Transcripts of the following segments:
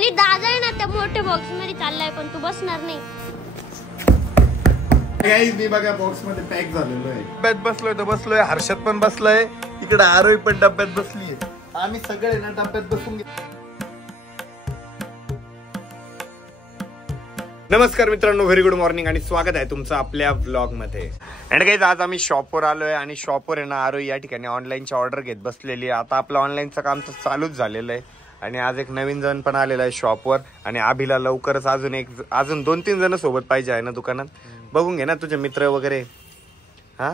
आणि दादा आहे ना त्या मोठ्या बॉक्स मध्ये चाललाय पण तू बसणार नाही. गाईज मी बघा बॉक्स मध्ये पॅक झालेलो आहे. डब्यात बसलोय तर बसलोय, हर्षद पण बसलोय, इकडे आरोही पण डब्यात बसलीये. आम्ही सगळे ना डब्यात बसून नमस्कार मित्रांनो, व्हेरी गुड मॉर्निंग आणि स्वागत आहे तुमचं आपल्या व्लॉग मध्ये. अँड गाईज आज आम्ही शॉपवर आलोय आणि शॉपवर आहे ना आरोही या ठिकाणी ऑनलाईनची ऑर्डर घेत बसलेली आहे. आता आपलं ऑनलाईनचं काम तर चालूच झालेलं आहे आणि आज एक नवीन जण पण आलेला आहे शॉपवर आणि आभीला लवकरच अजून 2-3 जण सोबत पाहिजे आहे ना दुकानात. बघून घे ना तुझे मित्र वगैरे. हा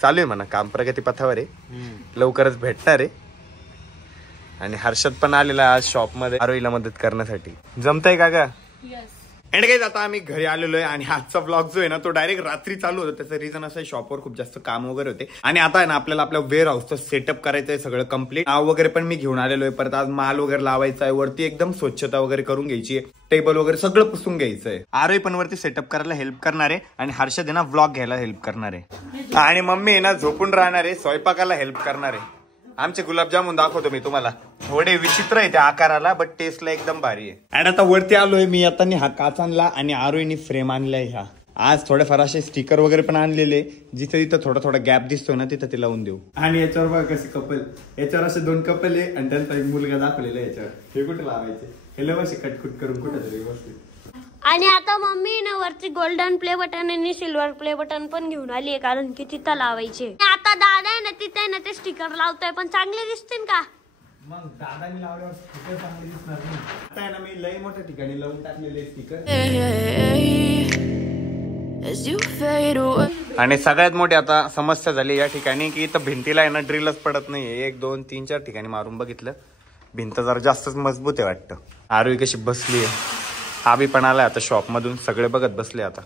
चालू आहे म्हणा काम, प्रगती पथावर आहे, लवकरच भेटणार आहे. आणि हर्षद पण आलेला आहे आज शॉप मध्ये आरोहीला मदत करण्यासाठी. जमतंय का ग? एंड गाईज आता आम्ही घरी आलेलो आहे आणि आजचा व्लॉग जो आहे ना तो डायरेक्ट रात्री चालू होता. त्याचं रिझन असं आहे शॉपवर खूप जास्त काम वगैरे होते आणि आता आहे ना आपल्याला आपल्या वेअर हाऊसचं सेटअप करायचं आहे सगळं कम्प्लीट. नाव वगैरे पण मी घेऊन आलेलो आहे. परत आज माल वगैरे लावायचा आहे, वरती एकदम स्वच्छता वगैरे करून घ्यायची आहे, टेबल वगैरे सगळं पुसून घ्यायचं आहे. आरोही पण वरती सेटअप करायला हेल्प करणार आहे आणि हर्षद आहे ना व्लॉग घ्यायला हेल्प करणार आहे आणि मम्मी आहे ना झोपून राहणार आहे, स्वयंपाकाला हेल्प करणार आहे. आमचे गुलाबजामुन दाखवतो मी तुम्हाला, थोडे विचित्र आहे त्या आकाराला बट टेस्टला एकदम भारी आहे. आणि आता वरती आलोय मी, आता हा काच आणला आणि आरोहीने फ्रेम आणलाय. ह्या आज थोडेफार असे स्टिकर वगैरे पण आणलेले, जिथे जिथं थोडा गॅप दिसतोय ना तिथं ते लावून देऊ. आणि याच्यावर बघा कसे कपल, याच्यावर असे 2 कपल आहे आणि त्यांचा एक मुलगा दाखवलेला आहे याच्यावर. हे कुठे लावायचे, हे लवशे कटकुट करून कुठे तरी व्यवस्थित. आणि आता मम्मी ना वरती गोल्डन प्ले बटन आणि सिल्वर प्ले बटन पण घेऊन आली आहे कारण की तिथं लावायचे. आता दादा आहे ना तिथे ना ते स्टिकर लावतोय पण चांगले दिसतील का? मग दादानी लावल्यावर स्टिकर चांगले दिसणार नाही. आता आहे ना मी लई मोठ्या ठिकाणी लावून टाकलेले स्टिकर. आणि सगळ्यात मोठी आता समस्या झाली या ठिकाणी की इथं भिंतीला आहे ना ड्रिलच पडत नाहीये. 1 2 3 4 ठिकाणी मारून बघितलं, भिंत जरा जास्तच मजबूत आहे वाटतं. आरोही कशी बसली आहे, आभी पण आलाय आता शॉप मधून, सगळे बघत बसले आता.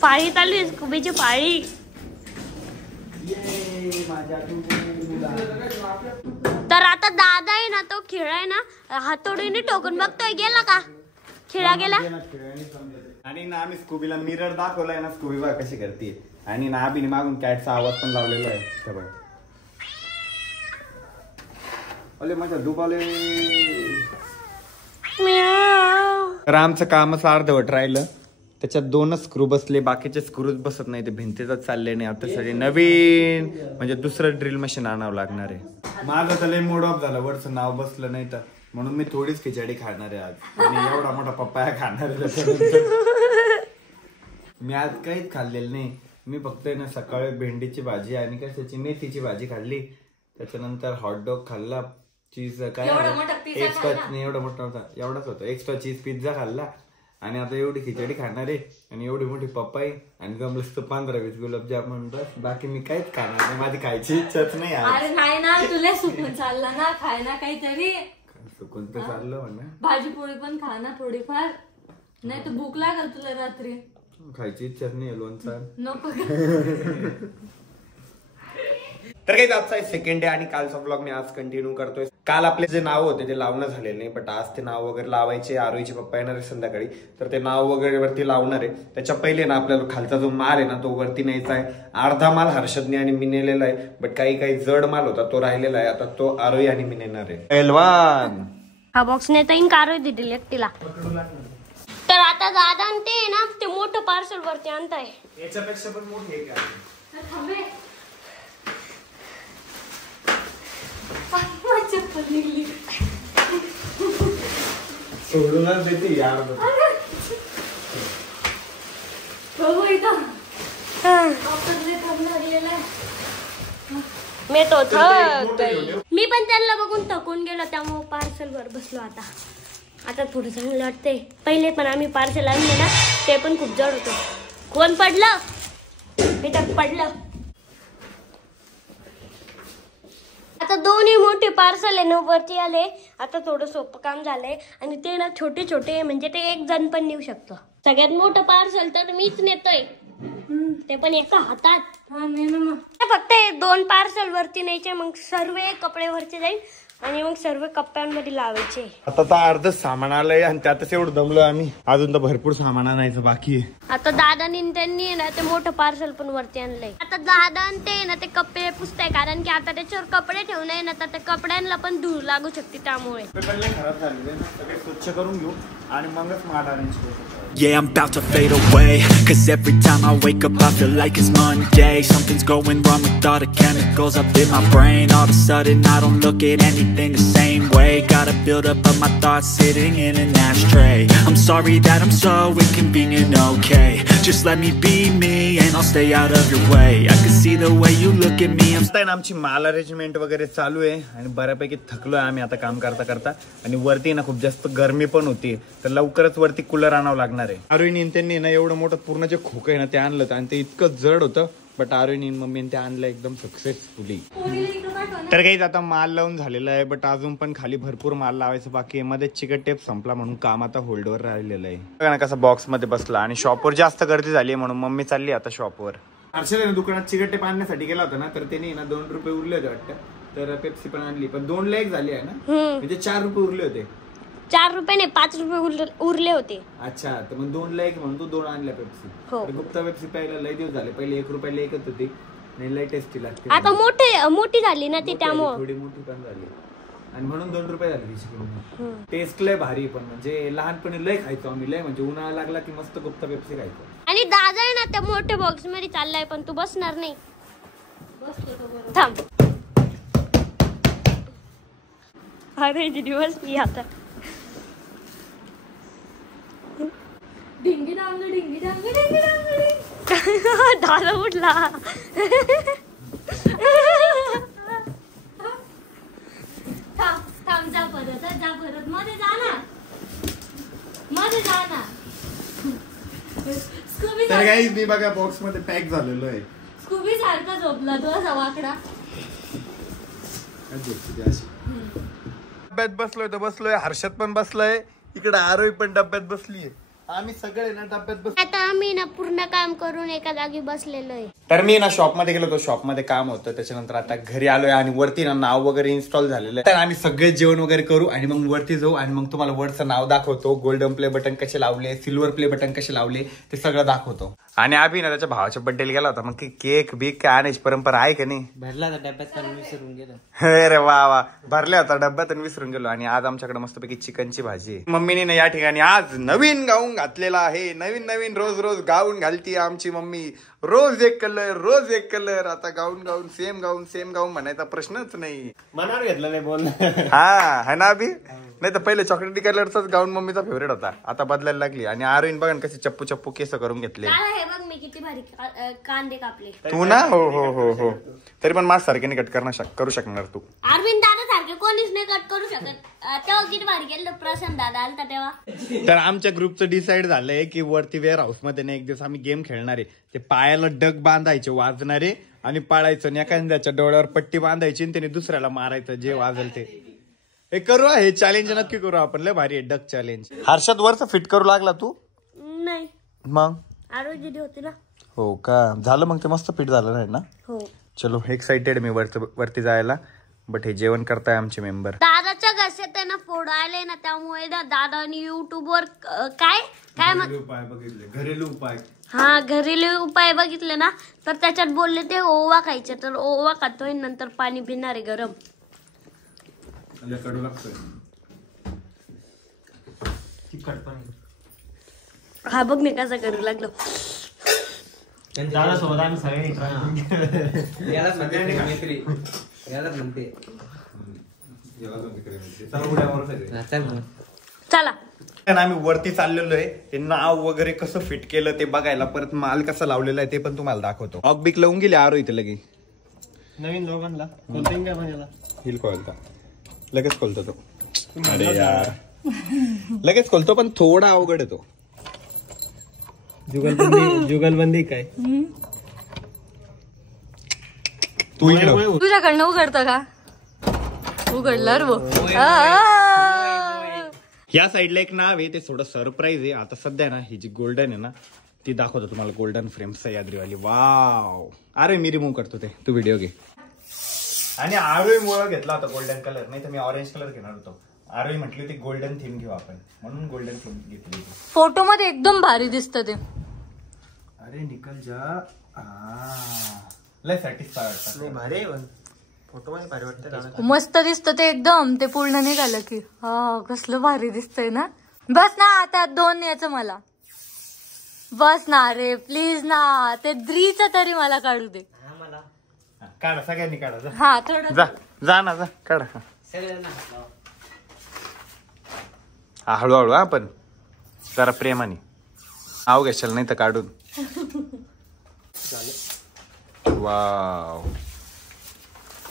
पाळी चालू आहे, स्कूबीची पाळी. तर आता दादा आहे ना तो खेळाय ना हातोडीने टोकून बघतोय, गेला का? खेळा गेला. आणि ना आम्ही स्कूबीला मिरर दाखवलाय ना, स्कूबी बघा कशी करते. आणि ना आबीने मागून कॅटचा आवाज पण लावलेला आहे. अरे माझ्या दुबाले. तर आमचं कामच अर्धवट राहिलं, त्याच्यात 2च स्क्रू बसले, बाकीचे स्क्रूच बसत नाही, ते भिंतीतच चालले नाही. आता सगळे नवीन म्हणजे दुसरं ड्रिल मशीन आणावं लागणार आहे. माझं तर लय मूड ऑफ झालं, वरचं नाव बसलं नाही तर म्हणून मी थोडीच खिचडी खाणार आहे आज आणि एवढा मोठा पप्पाया खाणार आहे. मी आज काहीच खाल्लेलं नाही, मी फक्त ना सकाळी भेंडीची भाजी आणि कशाची मेथीची भाजी खाल्ली, त्याच्यानंतर हॉटडॉग खाल्ला, चीज काय एक्स्ट्रा नाही एवढा मोठा होता, एवढाच होता, एक्स्ट्रा चीज पिझ्झा खाल्ला आणि आता एवढी खिचडी खाणार आहे आणि एवढी मोठी पप्पाई आणि जमलंच तर 15-20 गुलाबजामुन, बस. बाकी मी काहीच खाणार नाही, माझी खायची इच्छाच नाही. अरे नाही ना, तुला सुकून चाललं ना, खाय ना काहीतरी. सुकून तर चाललं म्हणा, भाजी पोळी पण खा ना थोडीफार, नाही तर भूक लागल तुला रात्री. खायची इच्छाच नाही, लोणचा नको. तर काही आजचा सेकंड डे आणि कालचा ब्लॉग मी आज कंटिन्यू करतोय. काल आपले जे नाव होते ते लावणं झालेले नाही, बट आज ते नाव वगैरे लावायचे. आरोहीचे पप्पा येणार आहे संध्याकाळी, तर ते नाव वगैरे वरती लावणार आहे. त्याच्या पहिले ना आपल्याला खालचा जो माल आहे ना तो वरती न्यायचा आहे. अर्धा माल हर्षदने आणि मी नेलेला आहे, बट काही जड माल होता तो राहिलेला आहे, आता तो आरोही आणि मी नेणार आहे. पहलवान हा बॉक्स नेता येईन का आरोही दिली एकटीला. तर आता दादा ते ना ते मोठं पार्सल वरती आणताय, याच्यापेक्षा पण मोठी आहे का? सोडूनच देते यार. मी पण त्यांना बघून थकून गेलो, त्यामुळे पार्सल वर बसलो. आता थोडं चांगलं वाटतंय. पहिले पण आम्ही पार्सल आणले ना ते पण खूप जड होतं. कोण पडलं? मी तर पडलं. आता 2 मोठे पार्सल आहे ना वरती आले. आता थोडं सोपं काम झालंय आणि ते ना छोटे छोटे म्हणजे ते 1 जण पण नेऊ शकतो. सगळ्यात मोठं पार्सल तर मीच नेतोय, ते पण एका हातात. फक्त 2 पार्सल वरती न्यायचे, मग सर्व कपडे वरती जाईल आणि मग सर्व कप्प्यांमध्ये लावायचे. आता तर अर्ध सामान आलंय आणि त्यातच एवढं दमलोय आम्ही. अजून तर भरपूर सामान आणायचं बाकी आहे. आता दादानी त्यांनी ना ते मोठं पार्सल पण वरती आणलंय. आता दादा ते ना ते कपडे पुसताय, कारण की आता त्याच्यावर कपडे ठेवणे ना तर त्या कपड्यांना पण धूळ लागू शकते. त्यामुळे खराब झालेले ना, सगळे स्वच्छ करून घेऊ आणि मगच माड अरेंज करू. Yeah, I'm about to fade away, 'cause every time I wake up I feel like it's Monday. Something's going wrong with all the chemicals up in my brain. All of a sudden I don't look at anything the same way. Gotta build up of my thoughts sitting in an ashtray. I'm sorry that I'm so inconvenient, okay. Just let me be me and I'll stay out of your way. I can see the way you look at me. I'm आमची माल arrangement वगैरे चालू आहे आणि बऱ्यापैकी थकलोय आम्ही आता काम करता करता. आणि वरती ना खूप जास्त गरमी पण होती, तर लवकरच वरती कूलर आणावं लागणार आहे. आरोहीन त्यांनी ना एवढं मोठं पूर्ण जे खोकं आहे ना ते आणलं आणि ते इतकं जड होतं, बट आरोहीन मम्मीने ते आणलं एकदम सक्सेसफुली. तर काही आता माल लावून झालेला आहे, बट अजून पण खाली भरपूर माल लावायचं बाकी आहे. मध्ये चिकट टेप संपला म्हणून काम आता होल्डवर राहिलेलं आहे. बघा ना कसं बॉक्स मध्ये बसला. आणि शॉपवर जास्त गर्दी झाली म्हणून मम्मी चालली आता शॉपवर. हर्षद दुकानात चिकट टेप आणण्यासाठी गेला होता ना, तर त्याने ना 2 रुपये उरले होते वाटतं, तर पेप्सी पण आणली. पण 2 ला 1 झाली आहे ना, म्हणजे 4 रुपये उरले होते. 4 रुपये नाही 5 रुपये उरले होते. अच्छा, तर मग 2 ला 1 म्हणून तू 2 आणल्या पेप्सी. गुप्ता पेप्सी प्यायला लय दिवस झाले. पहिले 1 रुपयाला 1च होती, नाही लय टेस्टी लागते. आता मोठी झाली ना ती, त्यामुळे थोडी मोठी पण झाली आणि म्हणून 2 रुपये झाले. टेस्ट लय भारी, पण म्हणजे लहानपणी लय खायचो आम्ही. लय म्हणजे उन्हाळा लागला की मस्त गुप्ता पेप्सी खायचो. आणि दादा आहे ना त्या मोठ्या बॉक्स मध्ये चाललाय, पण तू बसणार नाही. थांब. अरे दिवस मी आता डिंगी डांगी डिंगी डांगी डिंगी डांगी. दादा उठला. थांब जा परत मध्ये जा ना. तर काही मी बघा बॉक्स मध्ये पॅक झालेलो आहे. स्कूबी सारखा झोपला तो असा वाकडा. डब्यात बसलोय. हर्षद पण बसलोय इकडे. आरोही पण डब्यात बसलीये. आम्ही सगळे ना डब्यात बस. आता आम्ही ना पूर्ण काम करून एका जागी बसलेलो आहे. तर मी ना शॉप मध्ये गेलो होतो. शॉप मध्ये काम होतं, त्याच्यानंतर आता घरी आलोय आणि वरती ना नाव वगैरे इन्स्टॉल झालेलं आहे. तर आम्ही सगळे जेवण वगैरे करू आणि मग वरती जाऊ आणि मग तुम्हाला वरचं नाव दाखवतो. गोल्डन प्ले बटन कसे लावले, सिल्वर प्ले बटन कसे लावले ते सगळं दाखवतो. आणि अभि ना त्याच्या भावाच्या बर्थडेला गेला होता. मग केक बीक काय आणायची परंपरा आहे का नाही? भरला होता डब्यात पण विसरून गेलो. अरे वा भरल्या होता डब्यात आणि विसरून गेलो. आणि आज आमच्याकडे मस्तपैकी चिकनची भाजी आहे. मम्मीने ना या ठिकाणी आज नवीन गाऊन घातलेला आहे. नवीन रोज गाऊन घालती आमची मम्मी. रोज एक कलर. आता गाऊन सेम गाऊन म्हणायचा प्रश्नच नाही. मनावर घेतलं नाही बोल. हा है ना अभि? नाही तर पहिले चॉकलेटी कलरचाच गाऊन मम्मीचा फेवरेट होता, आता बदलायला लागली. आणि आरोहीन बघा कसे चप्पू केस करून घेतले. हे बघ मी किती भारी कांदे कापले. तू ना हो तरी पण माझ सारखे कट करू शकणार तू. अरविंद दादा सारखे कोणीच नाही कट करू शकत. तेव्हा किती भारी केलं प्रशांत दादा आलता तेव्हा. तर आमच्या ग्रुपचं डिसाईड झालंय की वरती वेअर हाऊस मध्ये ना एक दिवस आम्ही गेम खेळणार आहे. ते पायाला डग बांधायचे वाजणारे आणि पाळायचं आणि एखाद्याच्या डोळ्यावर पट्टी बांधायची आणि त्याने दुसऱ्याला मारायचं जे वाजल ते. हे करू, हे चॅलेंज नक्की करू आपण. लय भारी आहे डग चॅलेंज. हर्षद वरचं फिट करू लागला तू? नाही मग आरोग्य होती ना. हो का, झालं मग ते मस्त फिट झालं नाही ना. हो चलो एक्साइटेड मी वरती जायला. बट हे जेवण करताय आमचे मेंबर. दादाच्या घशात त्यांना फोड आले ना, त्यामुळे ना दादानी युट्यूब वर काय उपाय बघितले, घरेलू उपाय. हा घरेलू उपाय बघितले ना, तर त्याच्यात बोलले ते ओवा खायचे. तर ओवा खातोय, नंतर पाणी पिणार आहे गरम. कडू लागतोय. हा बघ मी कसं करू लागलो. दादासोबत आम्ही सगळे याला मैत्री यालाच म्हणते. चला आम्ही वरती चाललेलो आहे. ते नाव वगैरे कसं फिट केलं ते बघायला, परत माल कसा लावलेला आहे ते पण तुम्हाला दाखवतो. ऑकबिक लावून गेले आरो इथे लगे नवीन दोघांना कोणतं काय म्हणजे हिल खोलता लगेच खोलतो तो. अरे यार लगेच खोलतो पण थोडा अवघड आहे तो. जुगलबंदी काय तू तुझ्याकडनं उघडतं का? उघडलं रे. या साईडला एक नाव आहे, ते थोडं सरप्राईज आहे. आता सध्या ना ही जी गोल्डन आहे ना ती दाखवतो तुम्हाला. गोल्डन फ्रेम सह्याद्रीवाली. वाव. अरे मी रिमूव्ह करतो ते, तू व्हिडिओ घे. आणि आरोही मुळे घेतला होता गोल्डन कलर, नाही तर मी ऑरेंज कलर घेणार होतो. आरोही म्हटली होती गोल्डन थीम घेऊ आपण, म्हणून गोल्डन थीम घेतली. फोटो मध्ये एकदम भारी दिसत ते. अरे निकल जा. लय सॅटिस्फाय वाटतं. भारी फोटो मध्ये भारी वाटतं. मस्त दिसत ते एकदम. ते पूर्ण निघालं की हा कसलं भारी दिसतंय ना. बस ना आता 2 याचं मला. बस ना रे प्लीज ना. ते 3चं तरी मला काढू दे. काढा सगळ्यांनी काढा. हा थोडं जा ना जा काढा. हळूहळू हा पण जरा प्रेमाने आव घेशाल नाही तर काढून. वाव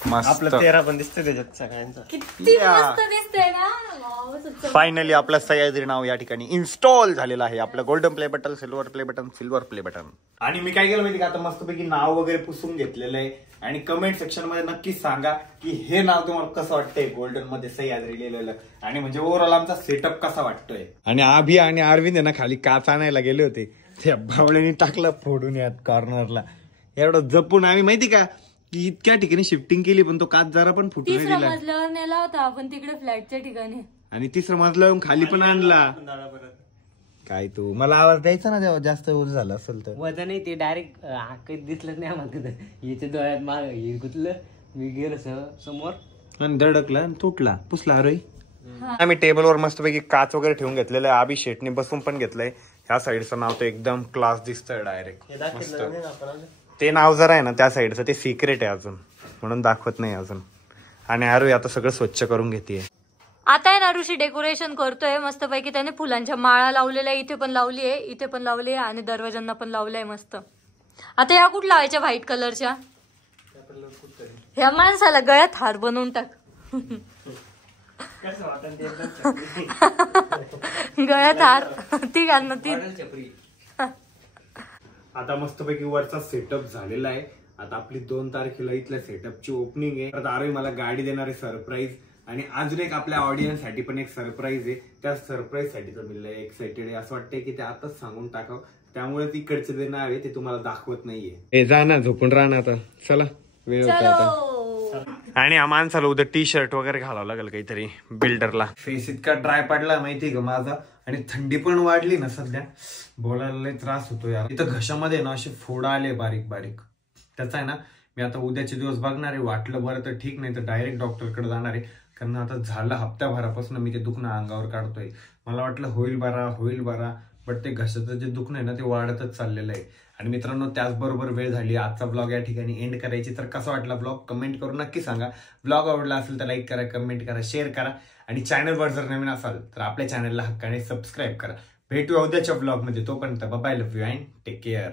मस्त. आपलं 13 पण दिसतं त्याच्यात सगळ्यांचा. किती मस्त दिसतंय ना. वाव, सुचं. फायनली आपलं सह्याद्री नाव या ठिकाणी इन्स्टॉल झालेलं आहे. आपलं golden play button, silver play button, silver play button. आणि मी काय केलं माहिती का, आता मस्तपैकी नाव वगैरे पुसून घेतलेलं आहे. आणि कमेंट सेक्शन मध्ये नक्कीच सांगा की हे नाव तुम्हाला कसं वाटतंय, गोल्डन मध्ये सह्याद्री लिहिलेलं. आणि म्हणजे ओव्हरऑल आमचा सेटअप कसा वाटतोय. आणि आभी आणि अरविंद ना खाली काच आणायला गेले होते, त्या भावड्याने टाकलं फोडून यात कॉर्नरला. एवढं जपून आम्ही माहिती का की इतक्या ठिकाणी शिफ्टिंग केली, पण तो काच जरा पण फुटून नाही 3ऱ्या दिला. मजल्यावर नेला होता आपण तिकडे फ्लॅटच्या ठिकाणी. आणि 3रा मजला येऊन खाली पण आणला. काय तू मला आवाज द्यायचा ना तेव्हा, जास्त ओझ झालं असेल तर. वजन नाही ते डायरेक्ट काही दिसलं नाही आम्हाला तिथं. याच्या डोळ्यात माग हे गुतलं. मी गेलो समोर आणि धडकला आणि तुटला. पुसला अरे. आम्ही टेबलवर मस्तपैकी काच वगैरे ठेवून घेतलेलं आहे. आभी शेटने बसून पण घेतलंय. ह्या साईडचं नाव तर एकदम क्लास दिसतंय डायरेक्ट. ते नाव जरा आहे ना त्या साईडचं, ते सिक्रेट आहे अजून, म्हणून दाखवत नाही अजून. आणि आरोही आता सगळं स्वच्छ करून घेते. आता आहे ना ऋषी डेकोरेशन करतोय मस्तपैकी. त्याने फुलांच्या माळा लावलेल्या. इथे पण लावली आहे, इथे पण लावली आहे आणि दरवाजांना पण लावलंय मस्त. आता ह्या कुठं लावायच्या व्हाईट कलरच्या. ह्या माणसाला गळ्यात हार बनवून टाक. गळ्यात हार ती घाल ना ती. आता मस्तपैकी वरचा सेटअप झालेला आहे. आता आपली 2 तारखेला इथल्या सेटअपची ओपनिंग आहे. तर आरोही मला गाडी देणार आहे सरप्राईज. आणि अजून एक आपल्या ऑडियन्स साठी पण एक सरप्राईज आहे. त्या सरप्राईज साठी तर मी लय एक्साइटेड आहे. असं वाटतंय की ते आताच सांगून टाकावं, त्यामुळे तिकडचे जे नाव आहे ते तुम्हाला दाखवत नाहीये. जा ना झोपून राहा आता. चला वेळ होता आता. आणि हा माणसाला उद्या टी शर्ट वगैरे घालावं लागेल काहीतरी बिल्डरला. फेस इतका ड्राय पडला माहितीये का माझा. आणि थंडी पण वाढली ना सध्या, बोलायला लय त्रास होतो यार. इथं घशामध्ये ना असे फोड आले बारीक बारीक. त्याचा आहे ना मी आता उद्याचे दिवस बघणार आहे. वाटलं बरं तर ठीक, नाही तर डायरेक्ट डॉक्टरकडे जाणार आहे. कारण आता झालं हप्त्याभरापासून मी ते दुखणं अंगावर काढतोय. मला वाटलं होईल बरा, बट ते घशाचं जे दुखणं आहे ना ते वाढतच चाललेलं आहे. आणि मित्रांनो त्याचबरोबर वेळ झाली आजचा ब्लॉग या ठिकाणी एंड करायची. तर कसा वाटला ब्लॉग कमेंट करून नक्की सांगा. ब्लॉग आवडला असेल तर लाईक करा, कमेंट करा, शेअर करा. आणि चॅनलवर जर नवीन असाल तर आपल्या चॅनलला हक्काने सबस्क्राईब करा. भेटूया उद्याच्या ब्लॉग मध्ये. तोपर्यंत bye, love you and take care.